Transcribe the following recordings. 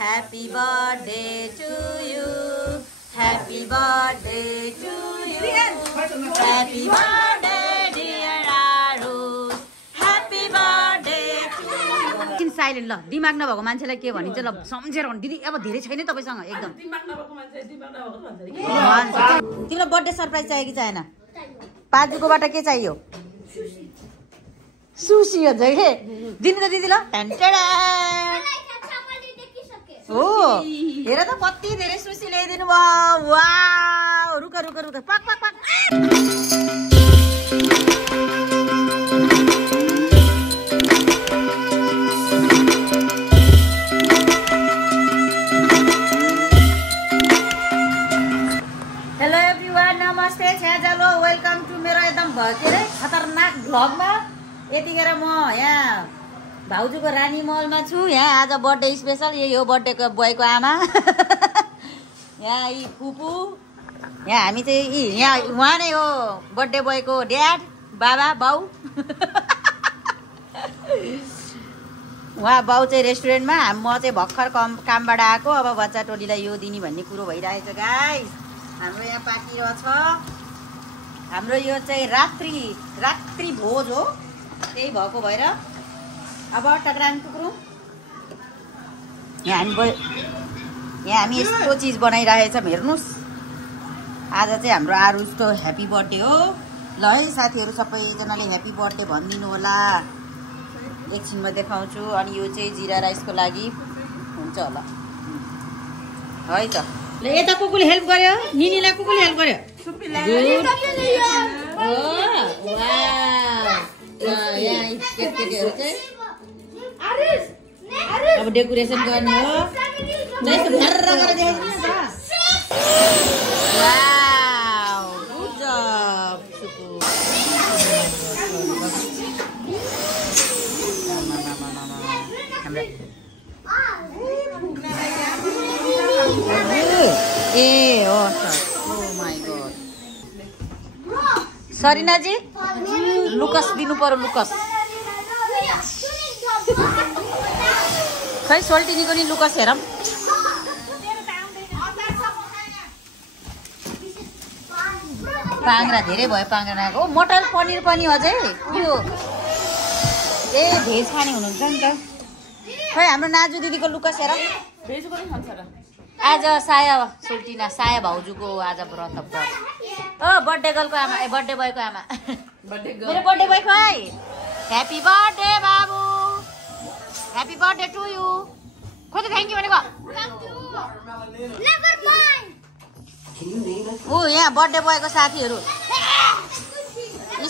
Happy birthday to you. Happy birthday to you. Happy birthday dear Arus. Happy birthday to you. किन silent ल दिमाग नभएको मान्छेलाई के भनिन्छ ल सम्झेर भन् दिदी अब धेरै छैन तपाईसँग एकदम दिमाग नभएको मान्छे दिमाग नभएको भन्छ तिमीलाई बर्थडे सरप्राइज चाहियो कि चाहिएन पाजुकोबाट के चाहियो सुशी हो के दिनु त दिदी ल हो हेर त कति धेरै सुशी ल्याइदिनु भयो वाउ रुक रुक रुक पक पक पक हेलो एभ्रीवन नमस्ते छ्याजलो वेलकम टु मेरो एकदम के रे खतरनाक भ्लगमा यतिखेर म यहाँ भाउजूको रानी महलमा छु यहाँ आज बर्थडे स्पेशल यही हो बर्थडेको बोयको आमा यहाँ यी फुपू यहाँ हामी चाहिँ यहाँ उहाँ नै हो बर्थडे बोयको ड्याड बाबा बाउ उहाँ बाउ चाहिँ रेस्टुरेन्टमा म चाहिँ भर्खर कामबाट आएको अब बच्चा टोलीलाई यो दिने भन्ने कुरो भइरहेछ गाइस हाम्रो यहाँ पाकिरहेछ हाम्रो यो चाहिँ रात्रि भोज हो त्यही भएको भएर अब टक्रान टुक्रो यहाँ हामी यस्तो चिज बनाइरहेछौँ हेर्नुहोस् आज चाहिँ हाम्रो आरुसको ह्याप्पी बर्थडे हो ल है साथीहरू सबैजनाले ह्याप्पी बर्थडे भनिदिनु होला एकछिनमा देखाउँछु अनि यो चाहिँ जिरा राइसको लागि हुन्छ होला है त ल यता कुकुले हेल्प गर्यो निनीलाई कुकुले हेल्प गर्यो केटीहरू चाहिँ अब डेकोरेसन गर्ने हो ए हो माई गॉड सरिनाजी लुकस दिनु पर्यो लुकस खै सोल्टिनीको नि लुकस हेरौँ पाङ्ग्रा धेरै भयो पाङ्ग्राको मटर पनिर पनि अझै यो ए भेज खाने हुनुहुन्छ नि त खै हाम्रो नाजु दिदीको लुकस हेरौँ भेजको पनि खान्छ र आज साया सोल्टिना साया भाउजूको आज व्रत बर्थडे गर्लको आमा ए बर्थडे बोयको आमा मेरो बर्थडे बोयको है ह्याप्पी बर्थडे बाबु ह्याप्पी बर्थडे टु यु खोइ त थ्याङ्क यू भनेको ऊ यहाँ बर्थडे बोयको साथीहरू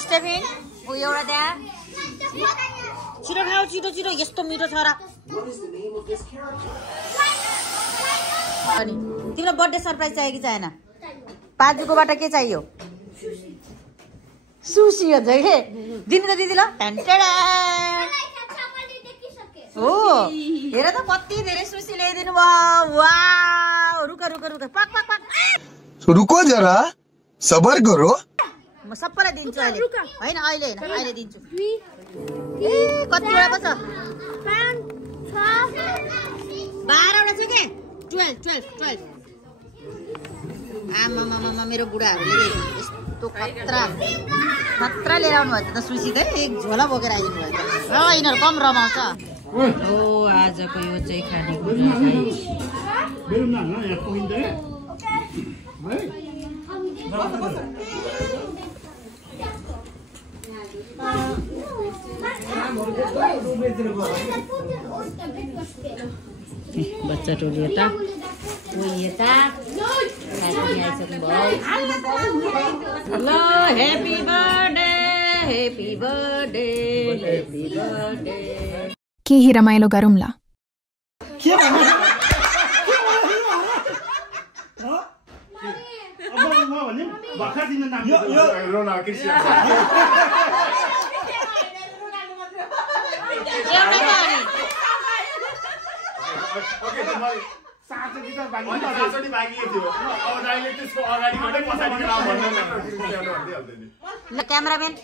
स्टेफिन ऊ एउटा त्यहाँ छिटो खाऊ छिटो छिटो यस्तो मिठो छ र अनि तिमीलाई बर्थडे सरप्राइज चाहियो कि चाहिएन पाजुकोबाट के चाहियो सुशी हो के दिनु त दिदी ल हो हेर त कति धेरै सुशी ल्याइदिनु भयो वाउ रुक रुक रुक पक पक पक रुको जरा सबर करो म सबैलाई दिन्छु अहिले हैन अहिले दिन्छु ए कतिवटा पो छ 12 वटा छ के 12 आमा मामा मेरो बुढाहरूले यस्तो खतरा लिएर आउनु भएको त सुशी त एक झोला बोकेर आइदिनु भयो र यिनीहरू कम रमाउँछ हो आजको यो चाहिँ खानेकुरा बच्चा टोली यता यता ल ह्याप्पी बर्थडे केही रमाइलो गरौँला क्यामेराम्यान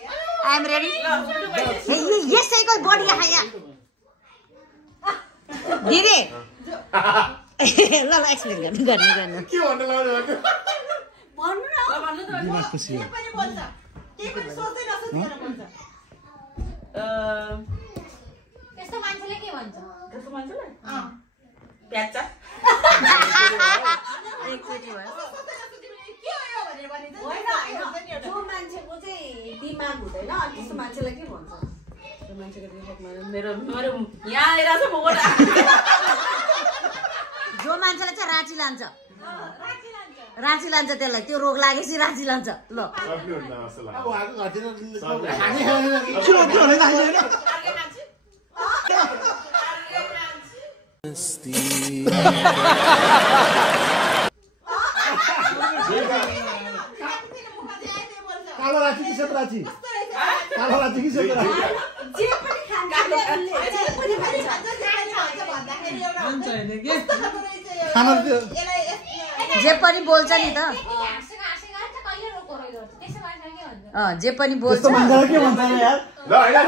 आई एम रेडी यसैको बढी यहाँ दिदी ल ल एक्सप्लेन गर्नु के भन्नु लाउने भन्नु न दिमाग खुसी हो पनि बोल्छ के पनि सोच्दै नसोचिकन बोल्छ त्यस्तो मान्छेले के भन्छ त्यसको मान्छेलाई प्याचा जो मान्छेको चाहिँ दिमाग हुँदैन अनि त्यस्तो मान्छेलाई के भन्छ त्यो मान्छेको दिमागमा मेरो यहाँ आएर चाहिँ म जो मान्छेले चाहिँ राँची लान्छ त्यसलाई त्यो रोग लागेपछि राँची लान्छ ल कालो राची कि सेतो राची कालो राची कि सेतो राची जे पनि खान्छ जे पनि खान्छ भन्दाखेरि एउटा हुन्छ हैन के खाना जे पनि बोल्छ नि त जे पनि बोल्छ त्यस्तो मान्छेलाई के भन्छ यार ल हैन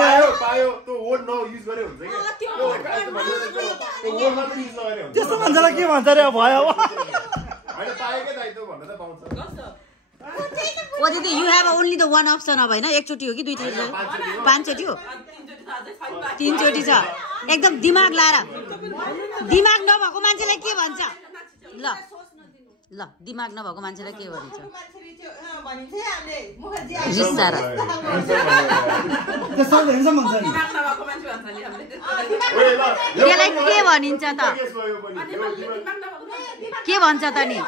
पायो त्यो वर्ड न युज गरे हुन्छ के त्यो वर्ड मात्र युज नगरे हुन्छ त्यस्तो मान्छेलाई के भन्छ रे भयो हैन पाएकै दाइ त्यो भन्न त पाउँछ ओ दिदी you have only the one option अब हैन एकचोटी हो कि दुईचोटी हो पाँचचोटी हो तीनचोटी छ एकदम दिमाग लाएर दिमाग नभएको मान्छेलाई के भन्छ ल ल दिमाग नभएको मान्छेलाई के भन्छ रिसारा त्यस्तो हेर्छ भन्छ नि त्यसलाई के भनिन्छ त के भन्छ त नि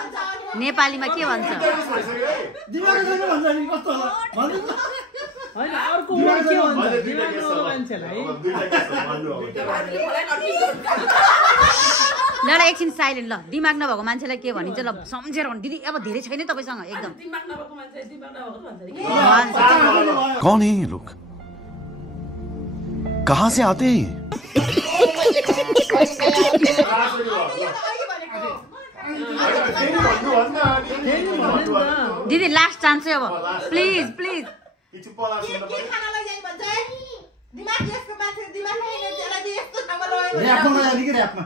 नेपालीमा के भन्छ दिमाग छैन भन्छ नि कस्तो होला भन्छ हैन अर्को वर्ड के भन्छ दिमाग नभएको मान्छेलाई ल एकछिन साइलेन्ट ल दिमाग नभएको मान्छेलाई के भनिन्छ ल सम्झेर भन्नु दिदी अब धेरै छैन तपाईसँग एकदम कौन है ये लोग कहाँ से आते हैं दिदी लास्ट चान्स है अब प्लिज प्लिज दिमाग यसको मान्छे दिमाग हैन त्यसलाई यस्तो ठाउँमा लगायो र्यापमा जाने कि र्यापमा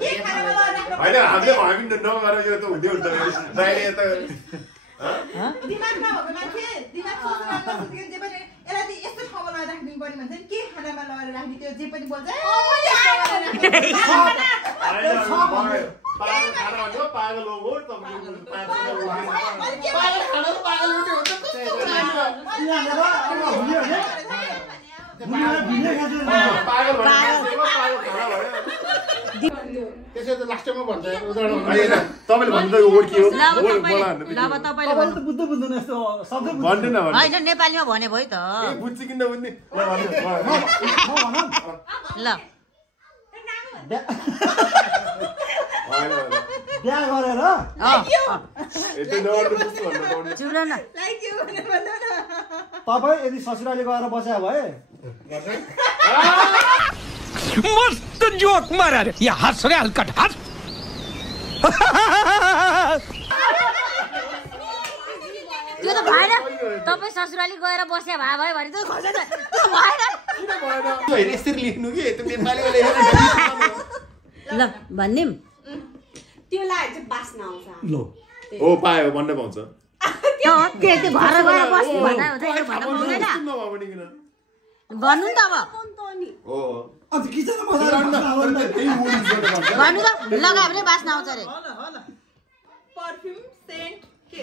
के खानामा लगाएर हैन हामीले हामी नगरेर यो त हुँदै हुन्छ दाइले त दिमाग नभएको मान्छे दिमाग सोच्न नसकेको जे पनि यसलाई चाहिँ यस्तो ठाउँमा लगाएर राख्नु पर्ने भन्छ नि के खानामा लगाएर राख्ने त्यो जे पनि बोल्छ पागल खाना भन्यो पागल हो तपाईको पागल खाना पागल रोटी हुन्छ पागल त्यसै त लास्टमा भन्छ उदाहरण तपाईले भन्नु यो वर्ड के हो वर्ड बोला ल अब तपाईले भन्नु त बुद्ध बुझ्दैन यस्तो शब्द भन्नु न हैन नेपालीमा भने भयो त ए बुझ्छ किन बुझ्ने ल भन्नु ल बिहा गरेर यतै नगर्नु बुझ्छु भन्नु पर्ने चुप न लाइक यु भने भन्नु न तपाई यदि ससुराली गएर बस्या भए मस्त जोक मारा रे या हंस रे हल्का हंस त्यो त भएन तपाई ससुराली गएर बस्या भए भयो भने त खर्च त्यो भएन किन भएन हैन यसरी लेख्नु के त्यो नेपालीमा लेखेर ल भन्निम त्यो लाएर चाहिँ बास्ना आउँछ लो हो पायो भन्न पाउँछ त्यो के त्यो घर गएर बस्नु भन्दा हुन्छ यो भन्न पाउँदैन नभए पनि किन भन्नु नि त अब हो अनि किचनमा बसेर भन्नु त लगायो भने बास्ना आउँछ रे परफ्युम सेन्ट के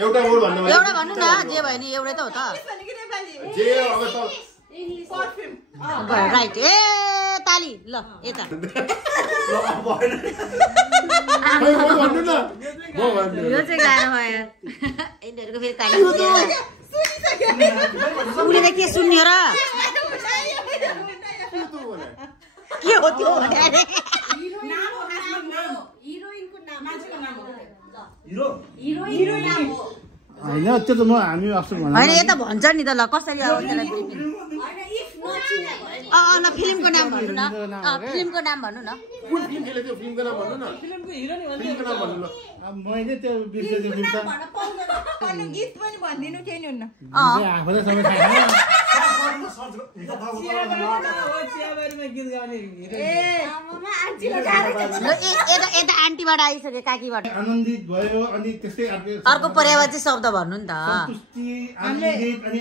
एउटा वर्ड भन्नु एउटा भन्नु न जे भयो नि एउटै त हो त भनेको नेपाली जे अब त परफ्युम राइट ए ताली ल यता भन्नु न म भन्नु यो चाहिँ गाह्रो भयो यिनीहरूको फेरि ताली उनीले त के सुन्ने र के हो त्यो भने अरे हिरोइनको नाम मान्छेको नाम हो हिरो हिरो नाम हो हैन त्यो त म हामी अप्सन भन्न हैन यता भन्छ नि त ल कसरी अब त्यसलाई हैन इफ नचिने भयो ल फिल्मको नाम भन्नु न फिल्मको नाम भन्नु न कुन फिल्म खेले त्यो फिल्मको नाम भन्नु न फिल्मको नाम भन्नु ल मैले त्यो बिर्सेछु फिल्म त अनि गीत पनि भनिदिनु केही नि हुन्न आफूले सबै थाहा यता आन्टीबाट आइसक्यो काकीबाट आनन्दित भयो अनि त्यस्तै अर्को पर्यायवाची शब्द भन्नु नि त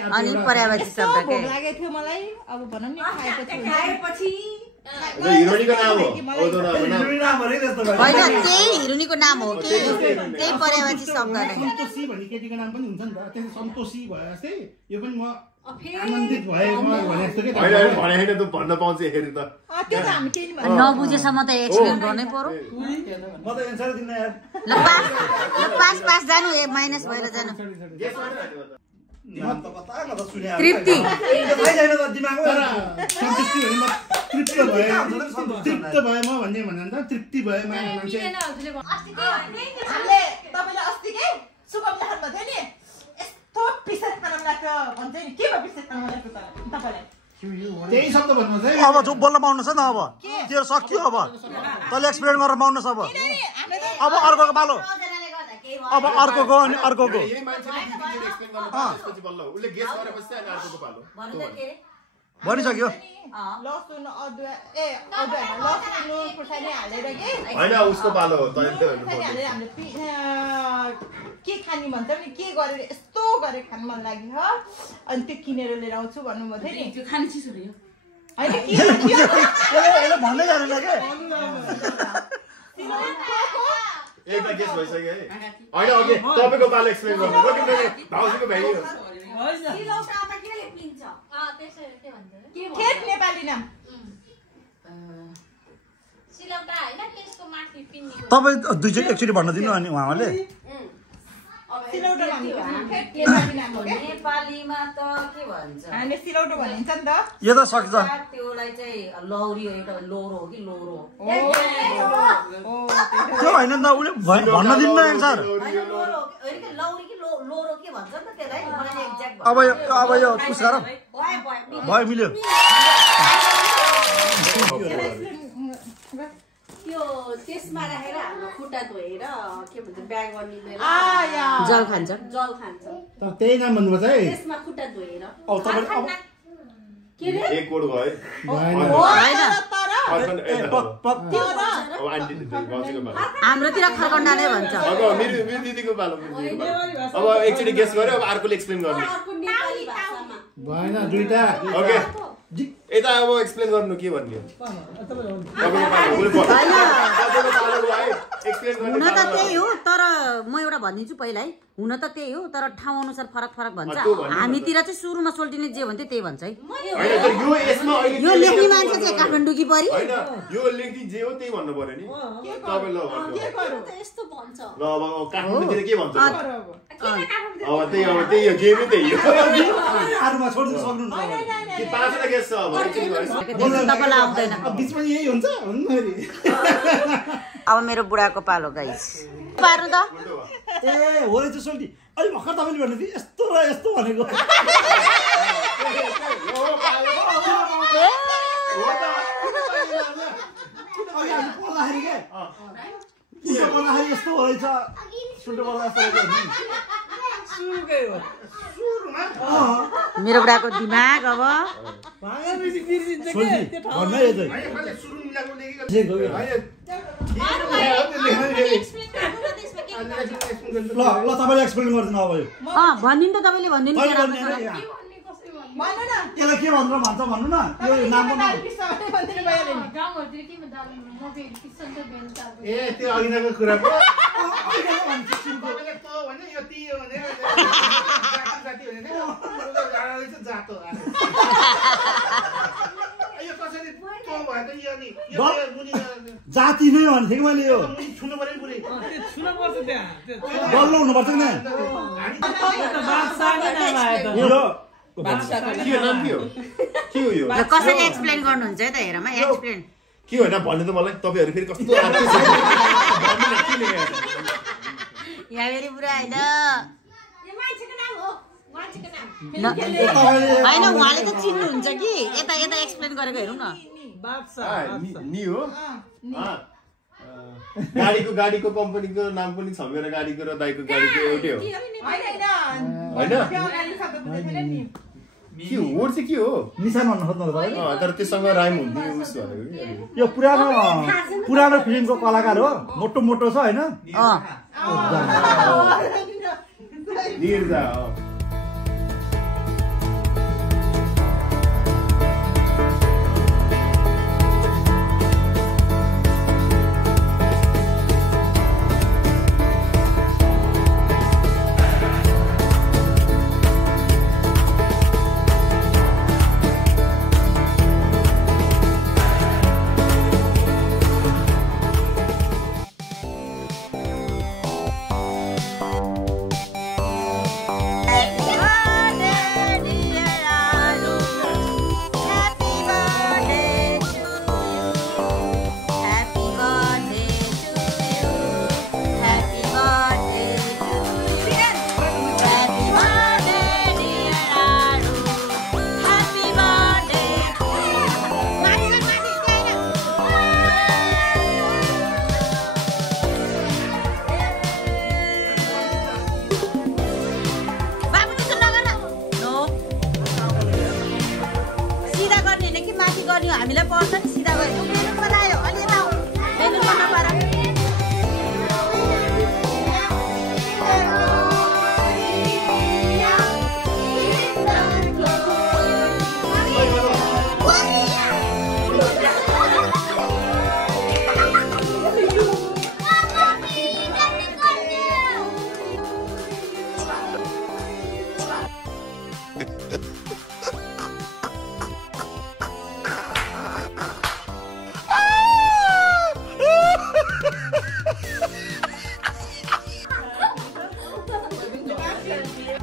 अनि पर्यायवाची शब्द के लागेको थियो मलाई अब भनौँ नि खाएपछि हिरोनीको नाम हो होइन त्यही हिरोनीको नाम हो कि त्यही पर्यायवाची शब्द नै सन्तोषी भन्ने केटीको नाम पनि हुन्छ नि त त्यसै सन्तोषी भयो जस्तै यो पनि म आनन्दित भए म भने जस्तो के होइन भने हैन तँ भन्न पाउँछ हेरि त त्यो त हामी केही नि नबुझेसम्म त एक्सप्लेन गर्नै पर्यो म त एन्सर दिन यार ल पास जानु माइनस भएर जानु तृप्ति तृप्त भए म भन्ने भन्दा त तृप्ति भए मान्छे हामीले तपाईँले अस्ति के सुगम लेख्नु थियो नि यस्तो पिसेस खान लाग्छ भन्छ नि के भयो पिसेस खान लाग्छ तपाईँलाई त्यही शब्द भन्नुहोस् है अब जो बोल्न पाउनुहोस् न अब तेरो सक्यो अब तैँले एक्सप्लेन गरेर पाउनुहोस् अब अर्कोको पालो अब अर्कोको अनि अर्कोको यही मान्छेले दिदीले एक्सप्लेन गर्नु त्यसपछि बल्ल उसले गेस गरेपछि अनि अर्कोको पालो भनिसक्यो लसुन अदुवा लसुन खुर्सानी हालेर के हैन उसको पालो हो तैँले हालेर हामीले के खाने भन्छ नि के गरेर यस्तो गरेर खानु मन लाग्यो हो अनि त्यो किनेर लिएर आउँछु भन्नुभएको थियो नि त्यो खाने चिज हो होइन यसले भन्दै जानु के एउटा गेस भइसक्यो है हैन ओके तपाईको पालो एक्सप्लेन गर्नु रोके भाउजूको भ्याइयो सिलौटामा के लेखिन्छ त्यसै के भन्छ ठेट नेपाली नाम सिलौटा हैन त्यसको माथि पिन्नी तपाईँ दुईजना एकचोटि भन्न दिनु अनि उहाँले सिलौटो भनेको ठेट नेपाली नाम हो के नेपालीमा त के भन्छ हामीले सिलौटो भनिन्छ नि त यो त सक्छ त्योलाई चाहिँ लौरी हो एउटा लोरो हो कि लोरो त्यो होइन नि त उसले भन्न दिन्न एन्सर लौरी कि लोरो के भन्छ नि त त्यसलाई मलाई एक्ज्याक्ट अब यो पुस्कार भयो मिल्यो त्यो त्यसमा राखेर हाम्रो खुट्टा धोएर के भन्छ ब्याग बनिँदैन जल खान्छ तर त्यही नाम भन्नुपर्छ है त्यसमा खुट्टा धोएर एक कोड भयो हाम्रोतिर खरकन्डा नै भन्छ अब मेरो दिदीको पालो अब एकचोटि गेस गर्यो अब अर्कोले एक्सप्लेन गर्नु भएन दुईटा ओके यता अब एक्सप्लेन गर्नु के भन्ने हुन त त्यही हो तर म एउटा भनिदिन्छु पहिल्यै हुन त त्यही हो तर ठाउँ अनुसार फरक भन्छ हामीतिर चाहिँ सुरुमा सोल्टिने जे भन्थ्यो त्यही भन्छ है यो लेख्ने मान्छे चाहिँ काठमाडौँकी परि यो लेख्ने जे हो त्यही भन्नु पर्यो नि तपाईले यस्तो भन्छ ल अब काठमाडौँतिर के भन्छ अब त्यही हो गेमै त्यही हो आरुमा छोड्नु सक्नु के पाँचवटा गेस छ अब तपाईँलाई आउँदैन बिचमा यही हुन्छ अब मेरो बुढाको पालो गाइस पार्नु त ए हो रहेछ सोल्टी अलि भर्खर तपाईँले भन्नु थियो यस्तो र यस्तो भनेको यस्तो हो रहेछ सुन्नु पर्दा मेरो बुढाको दिमाग अब ल तपाईँले एक्सप्लेन गरिदिनु अब यो भनिदिनु त तपाईँले भनिदिनु त्यसलाई के भनेर भन्छ भन्नु न यो नामको नाम ए त्यो अघिनाको कुरा जाति नै भन्थेँ कि मैले यो छुनु पर्यो पुरै डल्लो हुनुपर्छ कि कसैले एक्सप्लेन गर्नुहुन्छ है त हेरमा एक्सप्लेन के होइन भन्नु त मलाई तपाईहरु फेरि कस्तो यहाँ फेरि बुढा होइन होइन उहाँले त चिन्नुहुन्छ कि यता एक्सप्लेन गरेको हेरौँ न नि हो गाडीको कम्पनीको नाम पनि छ मेरो गाडीको र दाइको गाडीको एउटै हो होइन के हो चाहिँ के हो निशान भन्न खोज्नु तर त्यससँग राइम हुन्थ्यो उस भनेको कि यो पुरानो फिल्मको कलाकार हो मोटो मोटो छ होइन निर्जा हामीलाई पर्छ नि सिधा गरे मेनु बनायो अलि यता मेनु गर्न पारा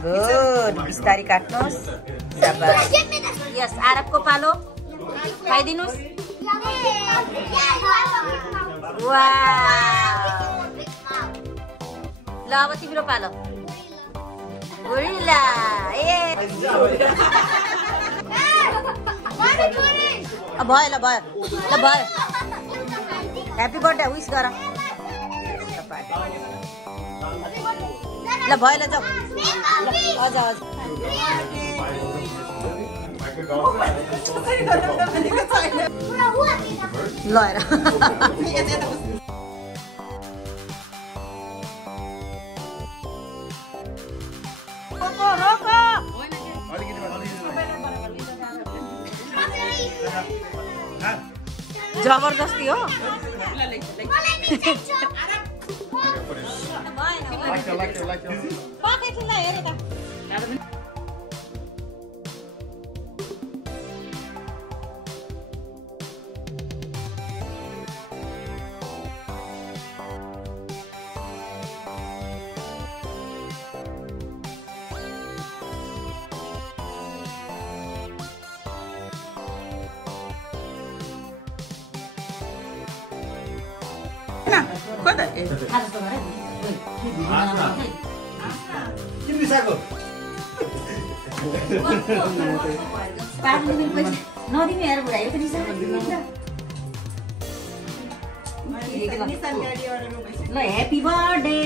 Good. Biskari kaट्नुहोस्. Sabar. Yes, Arabको पालो. खाइदिनुस्. Wow. ल अब तिम्रो पालो. गोरिल्ला. भयो ल भयो. ल भयो. ह्यापी बर्थडे विश गर. ल भयो ल जाऊ हजुर हजुर ल हेर जबरजस्ती हो नदिने यार बुढा यो पनि ल ह्यापी बर्थडे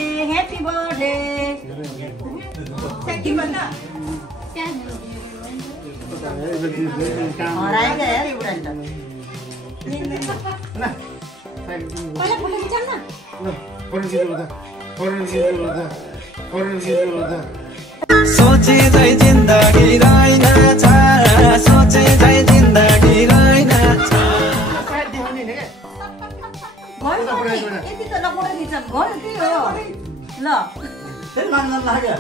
हराएगा यार यो बुढा पहिला फोटो खिचाउन सोचे जाइ जिन्दगी रहेन छ सोचे जाइ जिन्दगी रहेन छ यति त लपोटा खिच घर त्यही हो ल फेरि मान्न लाग्यो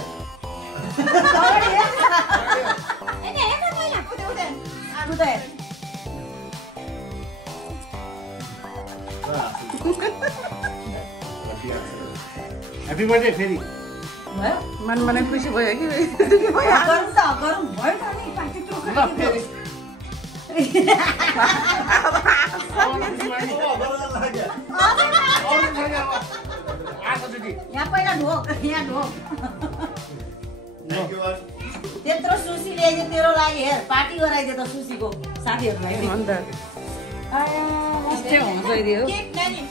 ह्यापी बर्थडे फेरि मन खुसी भयो कि गरौँ त गरौँ भयो त नि पार्टी यहाँ पहिला ढोक यहाँ ढोक त्यत्रो सुसी ल्याइदियो तेरो लागि हेर पार्टी गराइदियो त सुसीको साथीहरूलाई मस्तै हँसाइदियो केक नानी